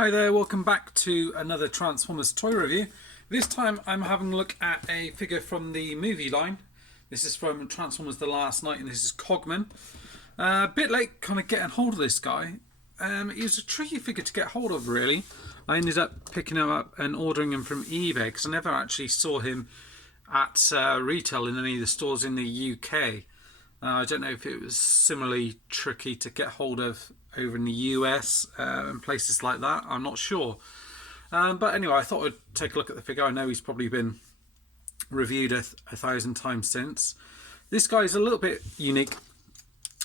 Hi there, welcome back to another Transformers toy review. This time I'm having a look at a figure from the movie line. This is from Transformers The Last Night and this is Cogman. A bit late kind of getting hold of this guy. He was a tricky figure to get hold of really. I ended up picking him up and ordering him from eBay because I never actually saw him at retail in any of the stores in the UK. I don't know if it was similarly tricky to get hold of over in the US and places like that. I'm not sure. But anyway, I thought I'd take a look at the figure. I know he's probably been reviewed a thousand times since. This guy is a little bit unique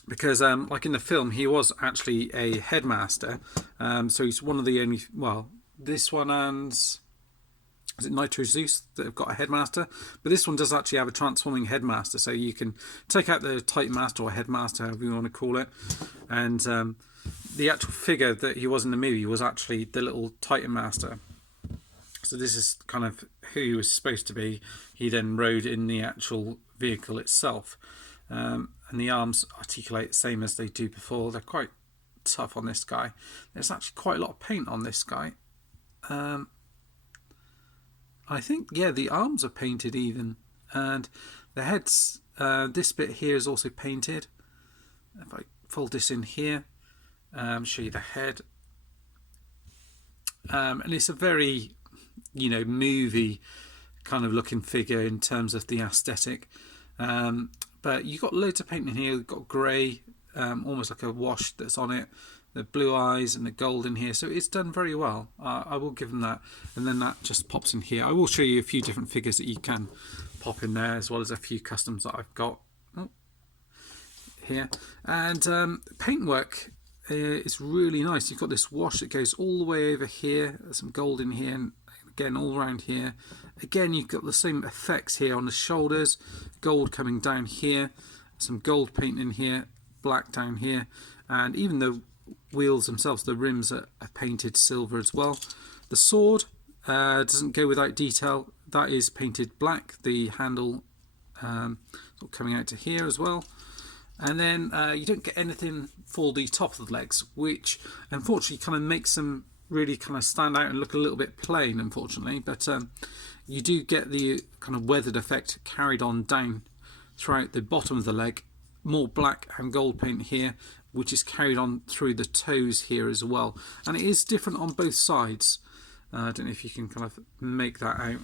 because, like in the film, he was actually a headmaster. So he's one of the only, well, this one and... is it Nitro Zeus that have got a headmaster? But this one does actually have a transforming headmaster, so you can take out the Titan Master or headmaster, however you want to call it. And the actual figure that he was in the movie was actually the little Titan Master. So this is kind of who he was supposed to be. He then rode in the actual vehicle itself. And the arms articulate the same as they do before. They're quite tough on this guy. There's actually quite a lot of paint on this guy. I think, yeah, the arms are painted even, and the heads, this bit here is also painted. If I fold this in here, show you the head, and it's a very, you know, movie kind of looking figure in terms of the aesthetic, but you've got loads of paint in here. You've got grey, almost like a wash that's on it. The blue eyes and the gold in here, so it's done very well. I will give them that, and then that just pops in here. I will show you a few different figures that you can pop in there, as well as a few customs that I've got here. And paintwork is really nice. You've got this wash that goes all the way over here. There's some gold in here, and again all around here. Again, you've got the same effects here on the shoulders, gold coming down here, some gold paint in here, black down here, and even the wheels themselves, the rims are painted silver as well. The sword doesn't go without detail. That is painted black. The handle coming out to here as well. And then you don't get anything for the top of the legs, which unfortunately kind of makes them really kind of stand out and look a little bit plain, unfortunately. But you do get the kind of weathered effect carried on down throughout the bottom of the leg. More black and gold paint here, which is carried on through the toes here as well, and it is different on both sides. I don't know if you can kind of make that out.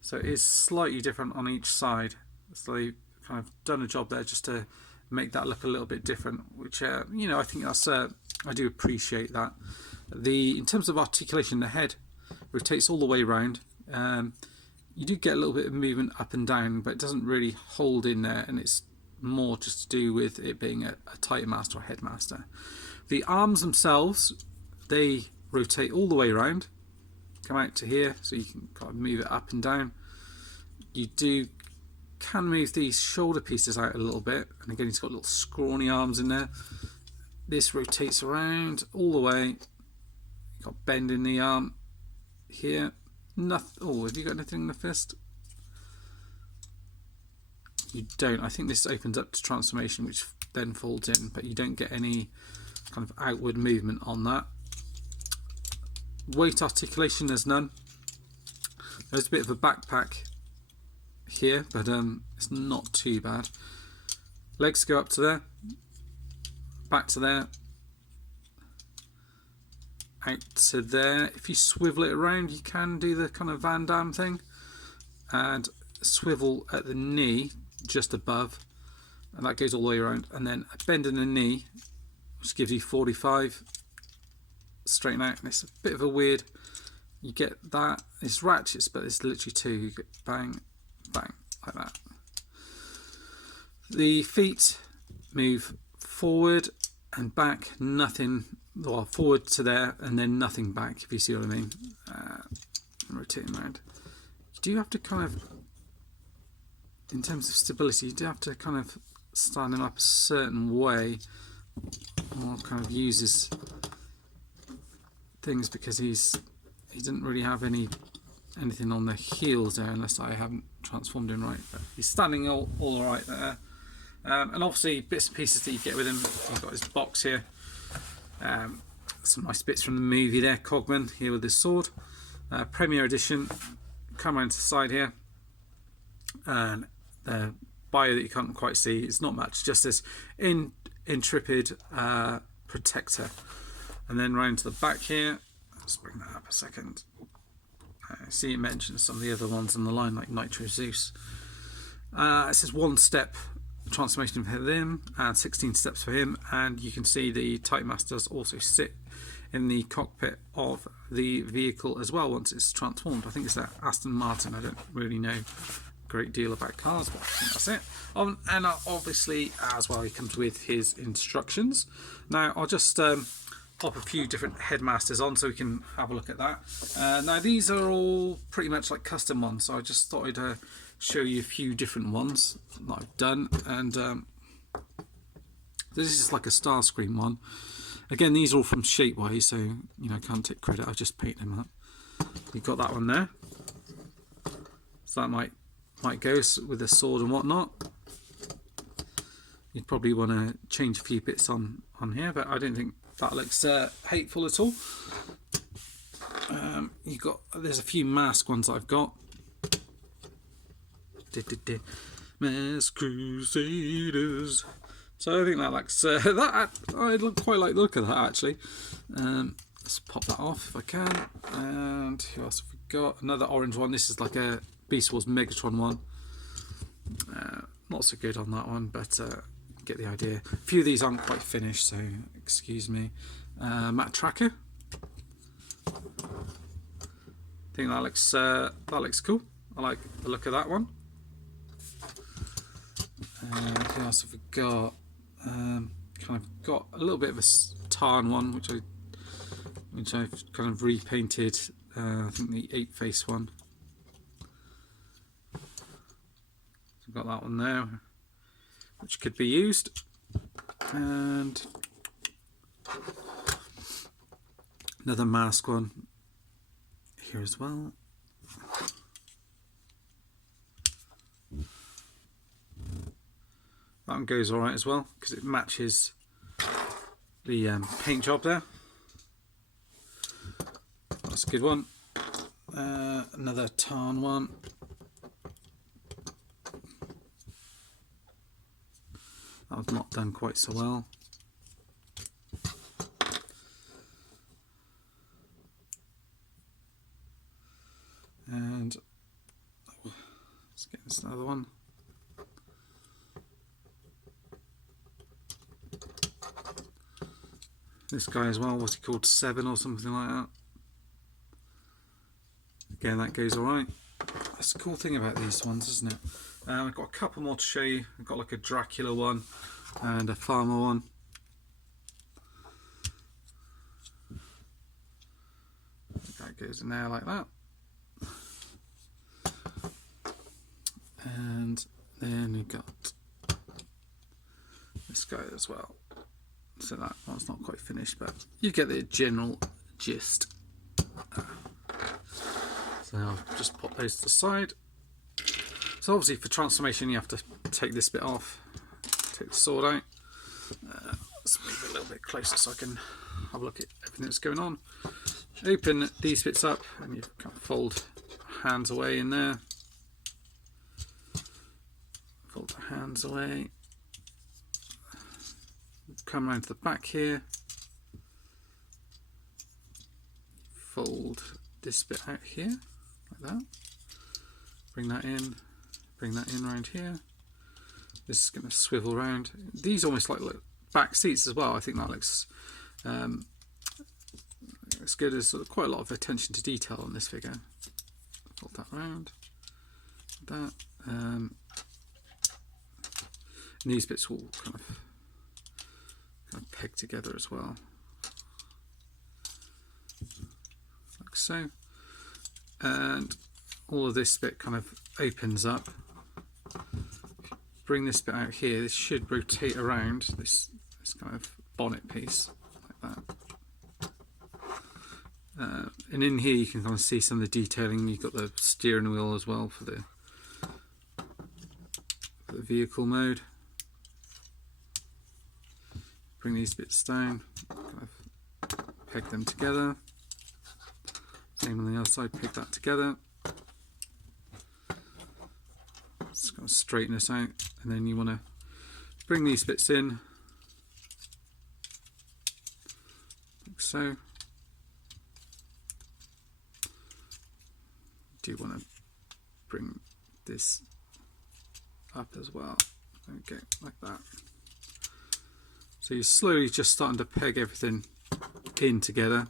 So it is slightly different on each side. So they've kind of done a job there just to make that look a little bit different, which you know, I think that's I do appreciate that. In terms of articulation, the head rotates all the way around. You do get a little bit of movement up and down, but it doesn't really hold in there, and it's more just to do with it being a Titan Master or Headmaster. The arms themselves, they rotate all the way around, come out to here, so you can kind of move it up and down. You can move these shoulder pieces out a little bit, and again, he's got little scrawny arms in there. This rotates around all the way. You've got bend in the arm here. Nothing. Oh, have you got anything in the fist? You don't. I think this opens up to transformation, which then folds in, but you don't get any kind of outward movement on that. Weight articulation, there's none. There's a bit of a backpack here, but it's not too bad. Legs go up to there, back to there, out to there. If you swivel it around, you can do the kind of Van Damme thing, and swivel at the knee just above, and that goes all the way around, and then a bend in the knee, which gives you 45, straighten out, and it's a bit of a weird, you get that, it's ratchets, but it's literally two, you get bang, bang, like that. The feet move forward and back, nothing, well, forward to there, and then nothing back, if you see what I mean. Rotating around. You do have to kind of, in terms of stability, you do have to kind of stand him up a certain way, or kind of uses things, because he didn't really have anything on the heels there, unless I haven't transformed him right. But he's standing all right there. And obviously bits and pieces that you get with him. You've got his box here. some nice bits from the movie there. Cogman here with his sword. Premier Edition. Come around to the side here. And the bio that you can't quite see, it's not much, just this intrepid protector. And then round to the back here, let's bring that up a second. See, it mentions some of the other ones on the line, like Nitro Zeus. It says 1 step transformation for him and 16 steps for him, and you can see the Titan Masters also sit in the cockpit of the vehicle as well once it's transformed. I think it's that Aston Martin. I don't really know a great deal about cars, but I think that's it. And obviously as well, he comes with his instructions. Now I'll just pop a few different headmasters on so we can have a look at that. Now these are all pretty much like custom ones, so I just thought I'd show you a few different ones that I've done. And this is like a Starscream one. Again, these are all from Shapeways, so you know, I can't take credit, I just paint them up. You've got that one there, so that might go with the sword and whatnot. You'd probably want to change a few bits on here, but I don't think that looks hateful at all. There's a few mask ones I've got. Mask Crusaders. So I think that looks that I quite like the look of that actually. Let's pop that off if I can. And who else have we got? Another orange one. This is like a Beast Wars Megatron one. Not so good on that one, but get the idea. A few of these aren't quite finished, so excuse me. Matt Tracker. I think that looks cool. I like the look of that one. Who else have we got? Kind of got a little bit of a tarn one, which I've kind of repainted. I think the 8-face one. So I've got that one there, which could be used. And another mask one here as well. That one goes alright as well because it matches the paint job there. That's a good one. Another tarn one. That was not done quite so well. And let's get this another one. This guy as well, what's he called, 7 or something like that. Again, that goes alright. That's the cool thing about these ones, isn't it? I've got a couple more to show you. I've got like a Dracula one and a Farmer one. That goes in there like that. And then we've got this guy as well. So that one's not quite finished, but you get the general gist. So I'll just pop those to the side. So obviously for transformation you have to take this bit off, take the sword out. Let's move it a little bit closer so I can have a look at everything that's going on. Open these bits up and you kind of fold hands away in there. Fold the hands away. Come around to the back here. Fold this bit out here, like that. Bring that in around here. This is going to swivel around. These almost like look back seats as well. I think that looks it's good. There's quite a lot of attention to detail on this figure. Fold that round. That. And these bits will kind of peg together as well, like so. And all of this bit kind of opens up. Bring this bit out here. This should rotate around this kind of bonnet piece like that. And in here you can kind of see some of the detailing. You've got the steering wheel as well for the vehicle mode. Bring these bits down, kind of peg them together. Same on the other side, peg that together. Just going to straighten this out, and then you want to bring these bits in, like so. You do want to bring this up as well. There we go, like that. So you're slowly just starting to peg everything in together.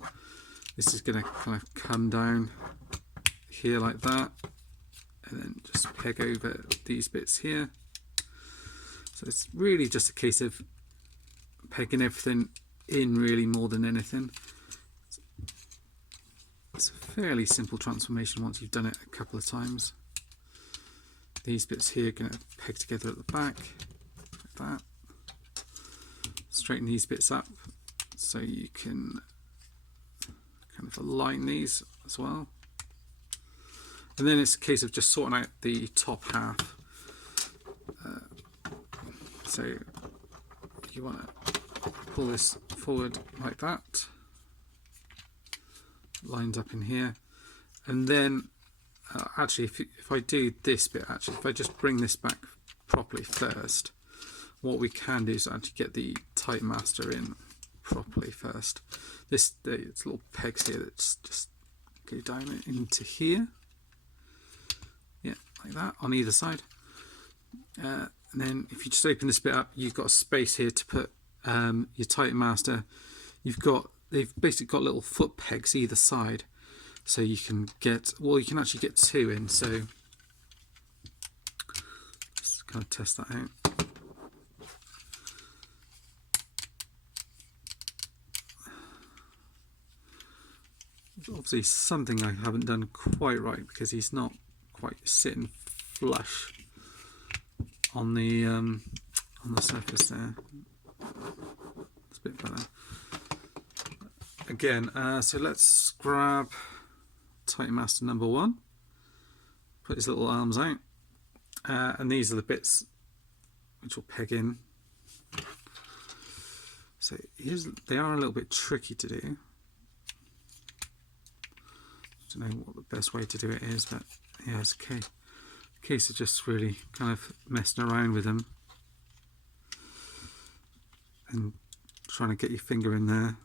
This is going to kind of come down here like that, and then just peg over these bits here. So it's really just a case of pegging everything in, really, more than anything. It's a fairly simple transformation once you've done it a couple of times. These bits here are going to peg together at the back, like that. Straighten these bits up so you can kind of align these as well. And then it's a case of just sorting out the top half. So you want to pull this forward like that, lines up in here, and then actually if I do this bit, actually if I just bring this back properly first, what we can do is actually get the Type Master in properly first. It's little pegs here that just go down into here, yeah, like that on either side. And then if you just open this bit up, you've got a space here to put your Type Master. They've basically got little foot pegs either side, so you can get, well, you can actually get two in. So just kind of test that out. It's obviously something I haven't done quite right, because he's not quite sitting flush on the surface there. It's a bit better. Again, so let's grab Type Master number 1, put his little arms out, and these are the bits which will peg in. So they are a little bit tricky to do. I don't know what the best way to do it is, but yeah, it's okay. Case of just really kind of messing around with them and trying to get your finger in there,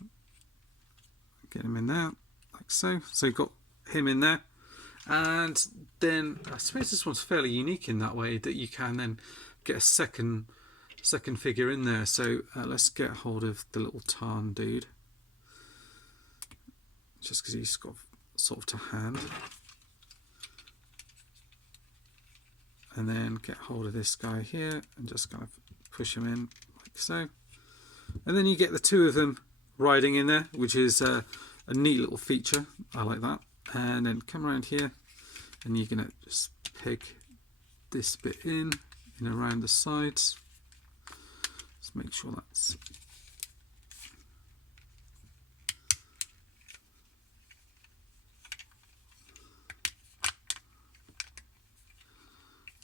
get him in there like so. So you've got him in there, and then I suppose this one's fairly unique in that way that you can then get a second figure in there. So let's get hold of the little Tarn dude, just because he's got sort of to hand. And then get hold of this guy here and just kind of push him in like so. And then you get the two of them riding in there, which is a neat little feature. I like that. And then come around here, and you're going to just peg this bit in around the sides. Just make sure that's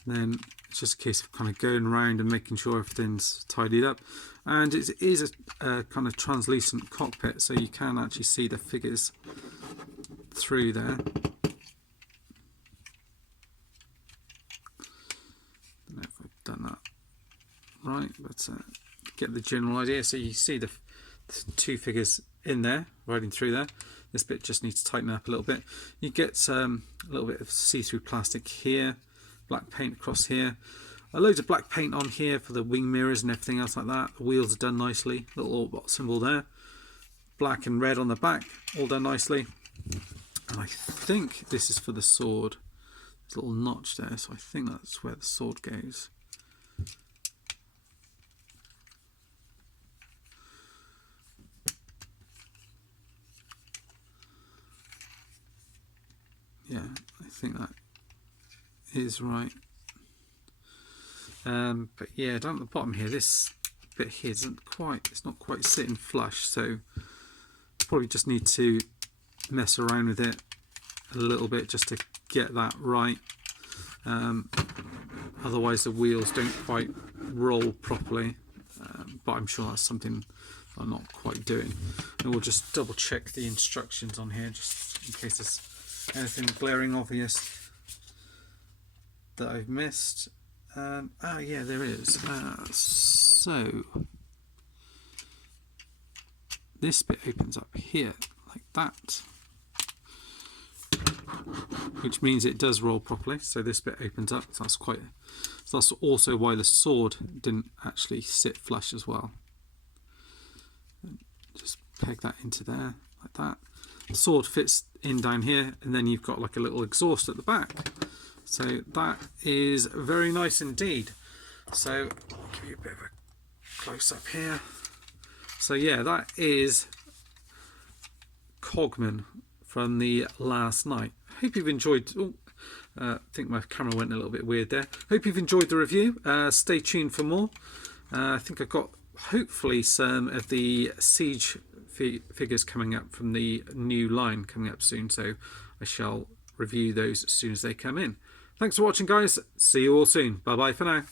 then it's just a case of kind of going around and making sure everything's tidied up. And it is a kind of translucent cockpit, so you can actually see the figures through there. I don't know if I've done that right, but get the general idea. So you see the two figures in there, riding through there. This bit just needs to tighten up a little bit. You get a little bit of see-through plastic here, black paint across here, loads of black paint on here for the wing mirrors and everything else like that. The wheels are done nicely, little Autobot symbol there, black and red on the back, all done nicely. And I think this is for the sword. There's a little notch there, so I think that's where the sword goes. Yeah, I think that is right. But yeah, down at the bottom here, this bit here it's not quite sitting flush, so probably just need to mess around with it a little bit just to get that right. Otherwise the wheels don't quite roll properly, but I'm sure that's something I'm not quite doing. And we'll just double check the instructions on here just in case there's anything glaring obvious that I've missed. Yeah, there is. So this bit opens up here like that, which means it does roll properly. So this bit opens up. So that's also why the sword didn't actually sit flush as well. Just peg that into there like that. The sword fits in down here, and then you've got like a little exhaust at the back. So that is very nice indeed. So I'll give you a bit of a close up here. So yeah, that is Cogman from the last night. Hope you've enjoyed. I think my camera went a little bit weird there. Hope you've enjoyed the review. Stay tuned for more. I think I've got hopefully some of the siege figures coming up from the new line coming up soon, so I shall review those as soon as they come in. Thanks for watching, guys. See you all soon. Bye bye for now.